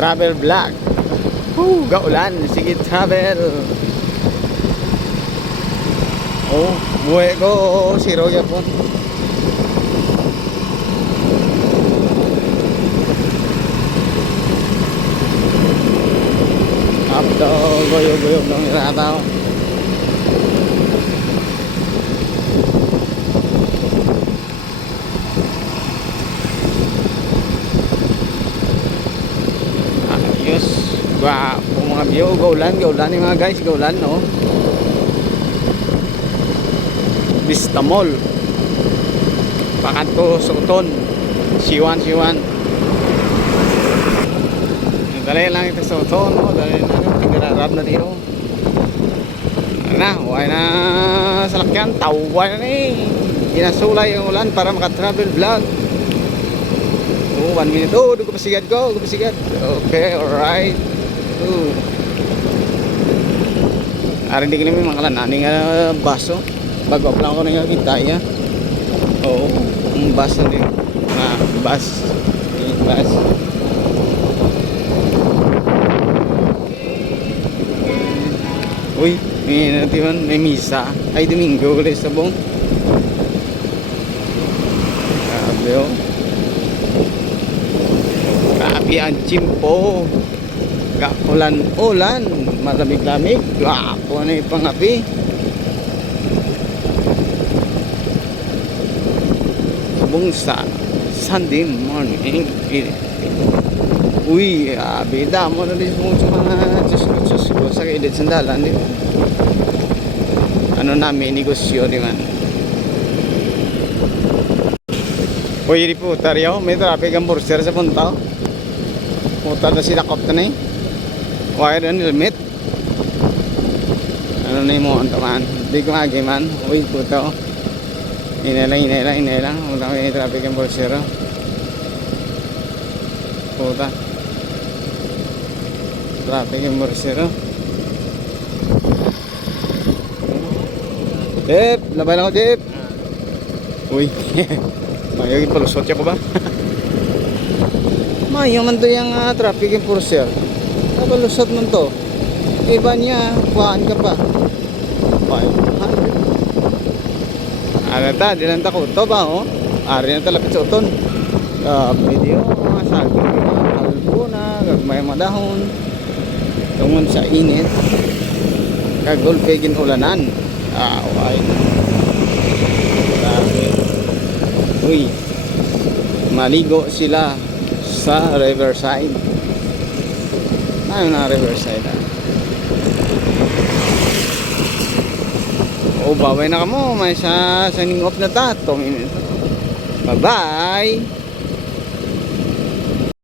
travel vlog. Gaulan, sige travel. Oh, buhay ko si Roya po. Apto, goyog-goyog ng irataw. Ayos. Gwapo mga view. Gaulan yung mga guys. Gaulan, no? Vista Mall. Pakanto, Suton. Siwan. Dali lang ito sa Suton, no? Dali lang. Tinggararap na dito. Huwag na salakyan. Tawag na eh. Inasulay yung ulan para makatravel vlog. 1 minute. Doon ko pasigad ko. Okay, alright. Hindi ko namin makalananing baso. Bago lang ako nakakita ya. Ang baso din. Bus. Uy, may misa. Ay, Domingo ulit sa bong. Grabe oh. Grabe ang chimpo. Ulan. Malamig-lamig. Gwapo na yung pangapi. Sabong sa Sunday morning. Uy, bida mo na rin sa mga Diyos ko sa kailid sandalan. Ano namin, negosyo naman. Uy, riputar yun. May traffic ang burser sa punta. Putar na sila kop na eh. Wire and helmet. Ano na yung mo man. Hindi ko agi man. Uy, puta oh. Inay lang. Wala ko yung traffic ang burser. Puta. Traffic ang burser. Jeep, laban ako Jeep. Uy. Mayagin palusot siya ko ba? Mayo man to yung traffic enforcer. Palusot man to. Iba niya, kuhaan ka pa. 500. Alata, di lang tako. Ito ba oh? Ari na talapit sa uton. Pwede yung mga saging. Kalbo na, gagmay mga dahon. Tungon sa init. Kagulpegin ulanan. Okay. Uy, maligo sila sa Riverside. Ano na Riverside baway na ka mo. May sa signing off na ta. 2 minutes. Bye bye.